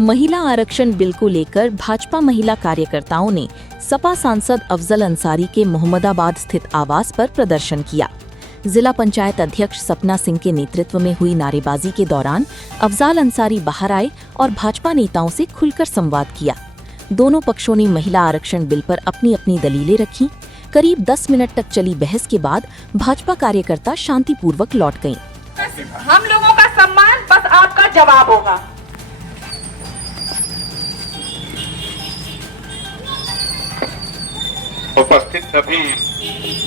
महिला आरक्षण बिल को लेकर भाजपा महिला कार्यकर्ताओं ने सपा सांसद अफजल अंसारी के मोहम्मदाबाद स्थित आवास पर प्रदर्शन किया। जिला पंचायत अध्यक्ष सपना सिंह के नेतृत्व में हुई नारेबाजी के दौरान अफजल अंसारी बाहर आए और भाजपा नेताओं से खुलकर संवाद किया। दोनों पक्षों ने महिला आरक्षण बिल पर अपनी अपनी दलीलें रखीं। करीब 10 मिनट तक चली बहस के बाद भाजपा कार्यकर्ता शांतिपूर्वक लौट गयीं। हम लोगों का सम्मान बस आपका जवाब होगा। उपस्थित सभी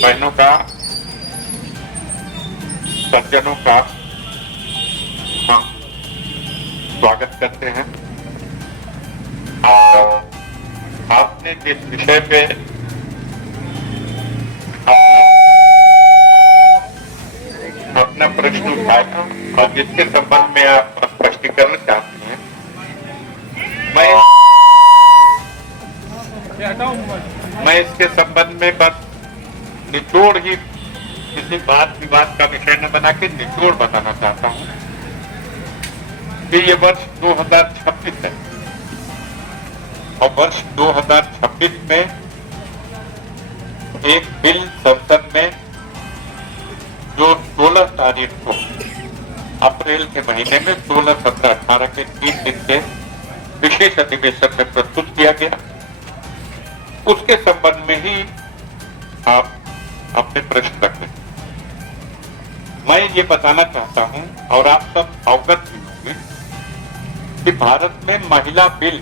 बहनों का, सज्जनों का हम स्वागत करते हैं। और आपने जिस विषय पे अपना प्रश्न उठाया और जिसके संबंध में आप स्पष्टीकरण चाहते हैं, मैं इसके संबंध में बस निचोड़ ही, किसी बात विवाद का विषय न बना के निचोड़ बताना चाहता हूं कि ये वर्ष 2026 है और वर्ष 2026 में एक बिल संसद में जो 16 तारीख को अप्रैल के महीने में 16, 17, 18 के 3 दिन के विशेष अधिवेशन में प्रस्तुत किया गया, उसके संबंध में ही आप अपने प्रश्न रखें। मैं ये बताना चाहता हूं और आप सब अवगत भी होंगे कि भारत में महिला बिल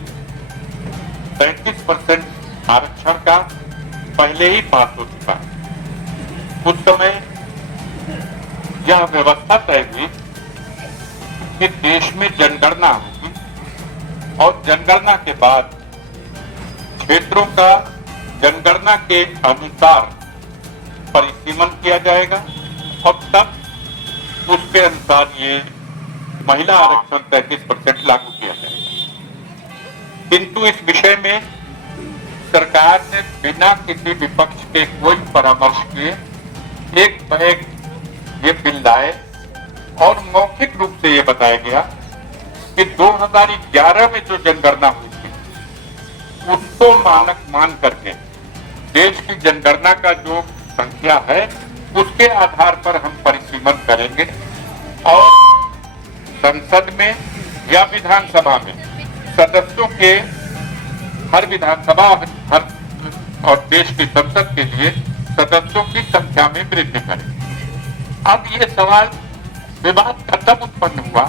35% आरक्षण का पहले ही पास हो चुका है। उस समय यह व्यवस्था तय हुई कि देश में जनगणना होगी और जनगणना के बाद क्षेत्रों का जनगणना के अनुसार परिसीमन किया जाएगा और तब उसके अनुसार ये महिला आरक्षण 33% लागू किया जाएगा। किंतु इस विषय में सरकार ने बिना किसी विपक्ष के कोई परामर्श किए एक बैग ये बिल लाए और मौखिक रूप से ये बताया गया कि 2011 में जो जनगणना हुई थी उसको मानक मान करके देश की जनगणना का जो संख्या है उसके आधार पर हम परिसीमन करेंगे और संसद में या विधानसभा में सदस्यों के, हर विधानसभा हर और देश की संसद के लिए सदस्यों की संख्या में वृद्धि करेंगे। अब ये सवाल विवाद का तब उत्पन्न हुआ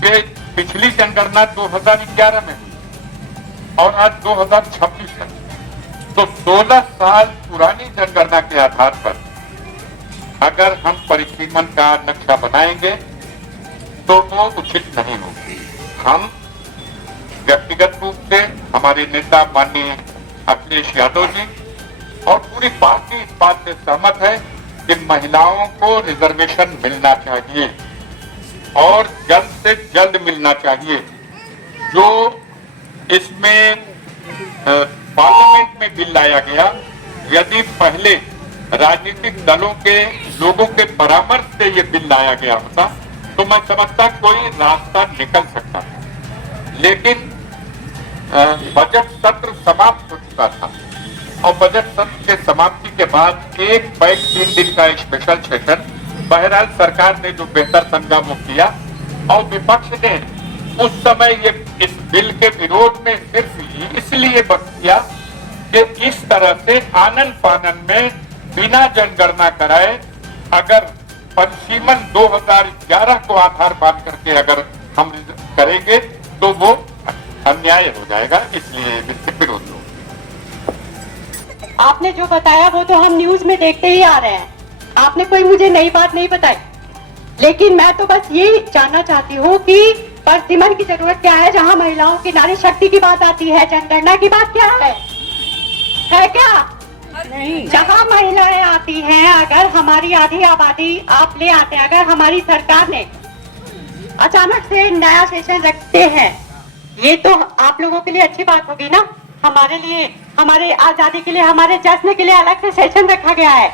कि पिछली जनगणना 2011 में हुई और आज 2026 है, तो 16 साल पुरानी जनगणना के आधार पर अगर हम परिसीमन का नक्शा बनाएंगे तो वो उचित नहीं होगी। हम व्यक्तिगत रूप से हमारे नेता माननीय अखिलेश यादव जी और पूरी पार्टी इस बात से सहमत है कि महिलाओं को रिजर्वेशन मिलना चाहिए और जल्द से जल्द मिलना चाहिए। जो इसमें पार्लियामेंट में बिल लाया गया, यदि पहले राजनीतिक दलों के लोगों के परामर्श से ये बिल लाया गया होता तो मैं समझता कोई रास्ता निकल सकता था, लेकिन बजट सत्र समाप्त हो चुका था और बजट सत्र के समाप्ति के बाद एक बैग 3 दिन का स्पेशल सेशन, बहरहाल सरकार ने जो बेहतर समझा वो किया और विपक्ष ने उस समय ये इस बिल के विरोध में सिर्फ इसलिए बस किया कि इस तरह से आनन फानन में बिना जनगणना कराए अगर परिसीमन 2011 को आधार मान करके अगर हम करेंगे तो वो अन्याय हो जाएगा, इसलिए इसके विरोध हो। आपने जो बताया वो तो हम न्यूज में देखते ही आ रहे हैं, आपने कोई मुझे नई बात नहीं बताई, लेकिन मैं तो बस ये जानना चाहती हूँ कि परिसीमन की जरूरत क्या है जहाँ महिलाओं की नारी शक्ति की बात आती है, जनगणना की बात क्या है क्या? नहीं। जहाँ महिलाएं आती हैं, अगर हमारी आधी आबादी आप ले आते हैं, अगर हमारी सरकार ने अचानक से नया सेशन रखते हैं, ये तो आप लोगों के लिए अच्छी बात होगी ना। हमारे लिए, हमारे आजादी के लिए, हमारे जश्न के लिए अलग से सेशन रखा गया है।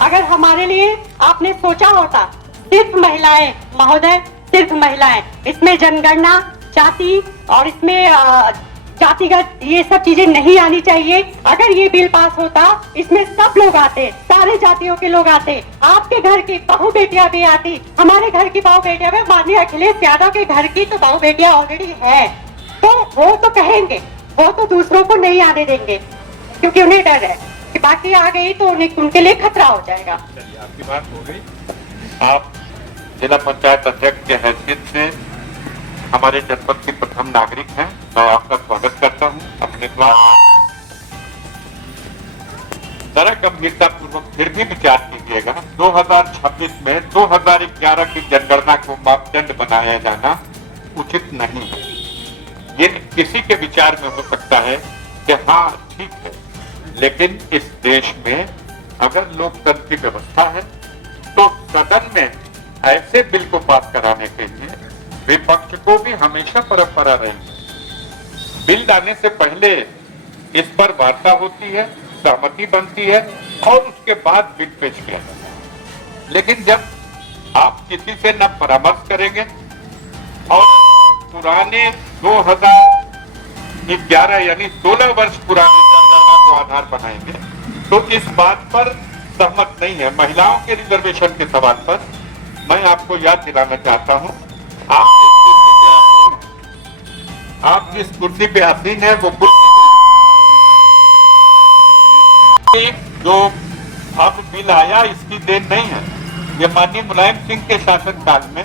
अगर हमारे लिए आपने सोचा होता सिर्फ महिलाएं, महोदय सिर्फ महिलाएं, इसमें जनगणना जाति और इसमें जातिगत ये सब चीजें नहीं आनी चाहिए। अगर ये बिल पास होता, इसमें सब लोग आते, सारे जातियों के लोग आते, आपके घर की बहू बेटियां भी आती, हमारे घर की बहू बेटियां भी, माननीय अखिलेश यादव के घर की तो बहू बेटियां ऑलरेडी है, तो वो तो कहेंगे, वो तो दूसरों को नहीं आने देंगे, क्योंकि उन्हें डर है कि बाकी आ गई तो उनके लिए खतरा हो जाएगा। आपकी बात हो गई। आप जिला पंचायत अध्यक्ष के हैसियत से हमारे जनपद के प्रथम नागरिक हैं। मैं आपका स्वागत करता हूं अपने द्वार। जरा गंभीरता पूर्वक फिर भी विचार कीजिएगा। 2026 में 2011 की जनगणना को मापदंड बनाया जाना उचित नहीं है। ये किसी के विचार में हो सकता है कि हाँ ठीक है, लेकिन इस देश में अगर लोकतंत्र की व्यवस्था है तो सदन में ऐसे बिल को पास कराने के लिए विपक्ष को भी हमेशा परंपरा रही है। बिल लाने से पहले इस पर वार्ता होती है, सहमति बनती है और उसके बाद बिल पेश किया जाता है। लेकिन जब आप किसी से न परामर्श करेंगे और पुराने 2011 यानी 16 वर्ष पुरानी जनगणना को आधार बनाएंगे तो इस बात पर सहमत नहीं है। महिलाओं के रिजर्वेशन के सवाल पर मैं आपको याद दिलाना चाहता हूं, आप जिस कुर्सी पे आसीन है वो कुर्सी जो अब बिल आया इसकी देन नहीं है। ये माननीय मुलायम सिंह के शासनकाल में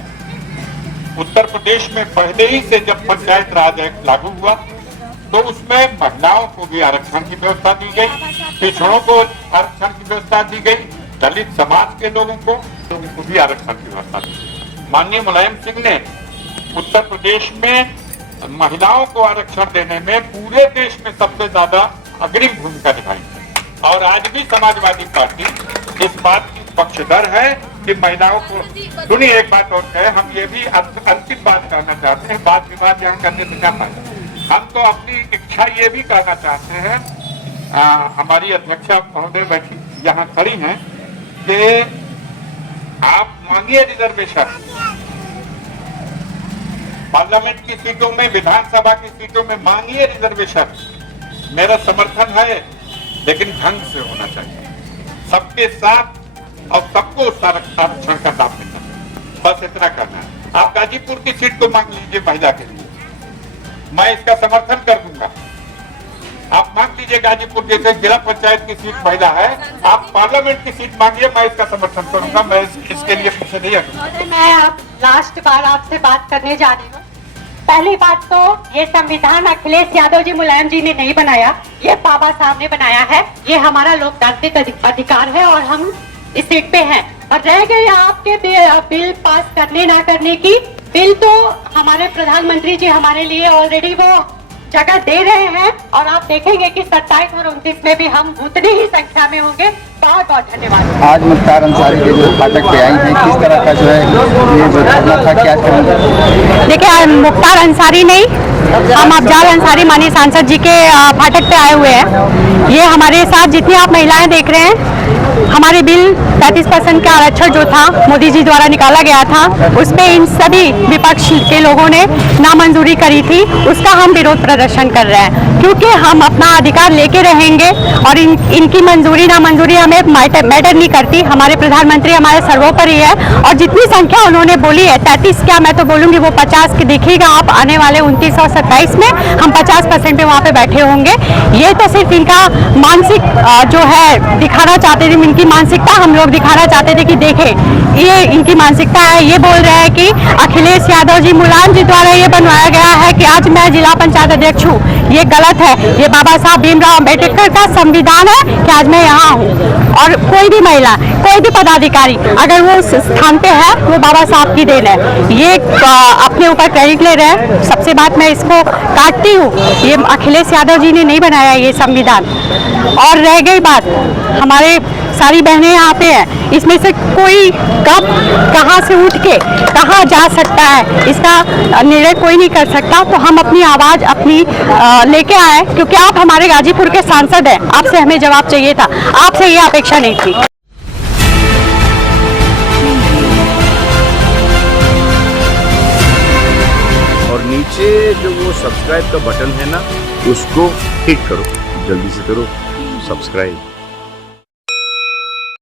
उत्तर प्रदेश में पहले ही से जब पंचायत राज एक्ट लागू हुआ तो उसमें महिलाओं को भी आरक्षण की व्यवस्था दी गई, पिछड़ों को आरक्षण की व्यवस्था दी गई, दलित समाज के लोगों को भी आरक्षण की व्यवस्था दी गई। माननीय मुलायम सिंह ने उत्तर प्रदेश में महिलाओं को आरक्षण देने में पूरे देश में सबसे ज्यादा अग्रिम भूमिका निभाई है। और आज भी समाजवादी पार्टी इस बात की पक्षधर है कि महिलाओं को सुनिए। एक बात और है, हम ये भी अंतिम बात कहना चाहते हैं, बात विवाद यहाँ करने से क्या फायदा। हम तो अपनी इच्छा ये भी कहना चाहते हैं, हमारी अध्यक्षा महोदय बैठी यहाँ खड़ी हैं, कि आप मांगिए रिजर्वेशन पार्लियामेंट की सीटों में, विधानसभा की सीटों में मांगिए रिजर्वेशन। मेरा समर्थन है, लेकिन ढंग से होना चाहिए, सबके साथ और सबको उस आरक्षण का लाभ मिलना चाहिए। बस इतना करना है। आप गाजीपुर की सीट को मांग लीजिए महिला के लिए, मैं इसका समर्थन कर दूंगा। आप मांग लीजिए गाजीपुर जैसे जिला पंचायत की सीट महिला है, आप पार्लियामेंट की सीट मांगिए, मैं इसका समर्थन करूंगा। मैं इसके लिए पीछे नहीं हटूंगा। मैं अब लास्ट बार आपसे बात करने जा रही हूँ। पहली बात तो ये संविधान अखिलेश यादव जी, मुलायम जी ने नहीं बनाया, ये बाबा साहब ने बनाया है। ये हमारा लोकतांत्रिक अधिकार है और हम इस सीट पे हैं। और रह गई आपके बिल पास करने ना करने की, बिल तो हमारे प्रधानमंत्री जी हमारे लिए ऑलरेडी वो जगह दे रहे हैं और आप देखेंगे कि 27 और 29 में भी हम उतनी ही संख्या में होंगे। बहुत बहुत धन्यवाद। आज मुख्तार अंसारी के जो फाटक पे आई हैं, किस तरह का जो है ये जो धरना था, क्या करेंगे? देखिए, मुख्तार अंसारी नहीं, हम अफजाल अंसारी माननीय सांसद जी के फाटक पे आए हुए हैं। ये हमारे साथ जितनी आप महिलाएं देख रहे हैं, हमारे बिल 35% का आरक्षण जो था मोदी जी द्वारा निकाला गया था, उस पे इन सभी विपक्ष के लोगों ने नामंजूरी करी थी। उसका हम विरोध प्रदर्शन कर रहे हैं, क्योंकि हम अपना अधिकार लेके रहेंगे और इनकी मंजूरी नामंजूरी हमें मैटर नहीं करती। हमारे प्रधानमंत्री हमारे सर्वोपरि है और जितनी संख्या उन्होंने बोली है, 33 क्या मैं तो बोलूँगी वो 50 की देखिएगा आप आने वाले 29 और 27 में हम 50% पे वहाँ पे बैठे होंगे। ये तो सिर्फ इनका मानसिक जो है दिखाना चाहते थे, इनकी मानसिकता हम लोग दिखाना चाहते थे कि देखें ये इनकी मानसिकता है। ये बोल रहे हैं कि अखिलेश यादव जी, मुलायम जी द्वारा ये बनवाया गया है कि आज मैं जिला पंचायत अध्यक्ष हूँ, ये गलत है। ये बाबा साहब भीमराव अम्बेडकर का संविधान है कि आज मैं यहाँ हूँ। और कोई भी महिला, कोई भी पदाधिकारी अगर वो उस स्थान पे है, वो बाबा साहब की देन है। ये अपने ऊपर क्रेडिट ले रहे हैं। सबसे बात मैं इसको काटती हूँ, ये अखिलेश यादव जी ने नहीं बनाया ये संविधान। और रह गई बात, हमारे सारी बहनें यहाँ पे हैं, इसमें से कोई कब कहाँ से उठ के कहाँ जा सकता है, इसका निर्णय कोई नहीं कर सकता। तो हम अपनी आवाज़ अपनी लेके आए, क्योंकि आप हमारे गाजीपुर के सांसद हैं, आपसे हमें जवाब चाहिए था, आपसे ये अपेक्षा नहीं थी। और नीच नीचे जो वो सब्सक्राइब का बटन है ना, उसको हिट करो, जल्दी से करो सब्सक्राइब।